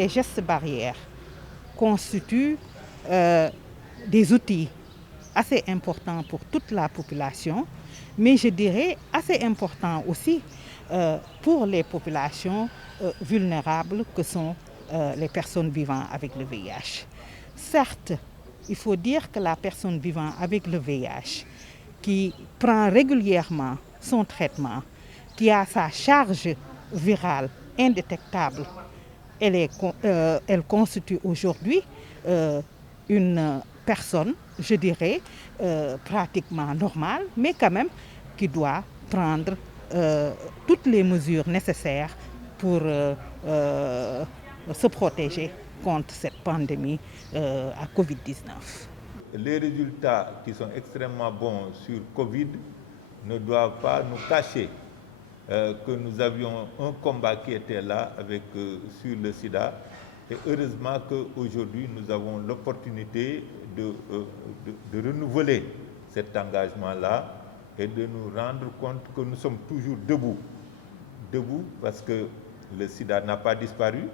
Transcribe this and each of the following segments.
les gestes barrières constituent des outils assez importants pour toute la population, mais je dirais assez importants aussi pour les populations vulnérables que sont les personnes vivant avec le VIH. Certes, il faut dire que la personne vivant avec le VIH qui prend régulièrement son traitement, qui a sa charge virale indétectable, elle constitue aujourd'hui une personne, je dirais, pratiquement normale, mais quand même qui doit prendre toutes les mesures nécessaires pour se protéger contre cette pandémie à Covid-19. Les résultats qui sont extrêmement bons sur Covid ne doivent pas nous cacher que nous avions un combat qui était là sur le sida. Et heureusement qu'aujourd'hui, nous avons l'opportunité de renouveler cet engagement-là et de nous rendre compte que nous sommes toujours debout. Debout parce que le sida n'a pas disparu,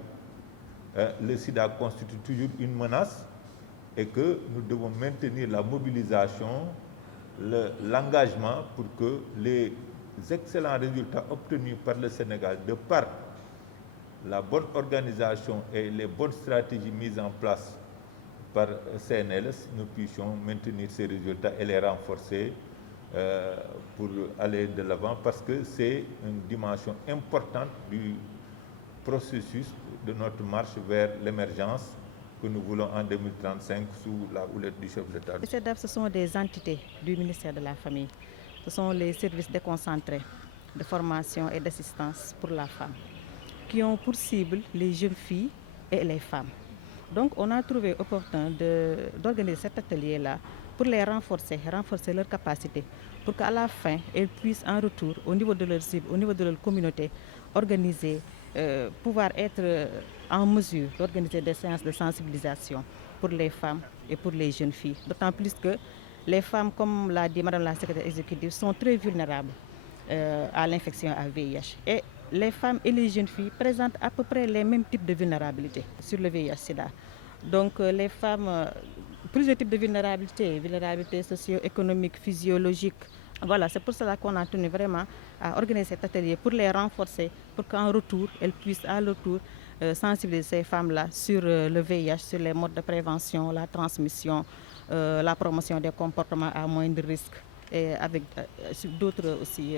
le sida constitue toujours une menace et que nous devons maintenir la mobilisation, l'engagement pour que les excellents résultats obtenus par le Sénégal de par la bonne organisation et les bonnes stratégies mises en place par CNLS, nous puissions maintenir ces résultats et les renforcer pour aller de l'avant parce que c'est une dimension importante du processus de notre marche vers l'émergence que nous voulons en 2035 sous la houlette du chef d'État. Les CEDAF, ce sont des entités du ministère de la Famille. Ce sont les services déconcentrés de formation et d'assistance pour la femme qui ont pour cible les jeunes filles et les femmes. Donc on a trouvé opportun d'organiser cet atelier-là pour les renforcer leurs capacités, pour qu'à la fin, elles puissent en retour, au niveau de leur cible, au niveau de leur communauté, organiser, pouvoir être en mesure d'organiser des séances de sensibilisation pour les femmes et pour les jeunes filles. D'autant plus que les femmes, comme l'a dit Madame la secrétaire exécutive, sont très vulnérables à l'infection à VIH. Et les femmes et les jeunes filles présentent à peu près les mêmes types de vulnérabilité sur le VIH-Sida. Donc les femmes, plusieurs types de vulnérabilité socio-économique, physiologique. Voilà, c'est pour cela qu'on a tenu vraiment à organiser cet atelier pour les renforcer, pour qu'en retour, elles puissent à leur tour sensibiliser ces femmes-là sur le VIH, sur les modes de prévention, la transmission, la promotion des comportements à moindre risque et avec d'autres aussi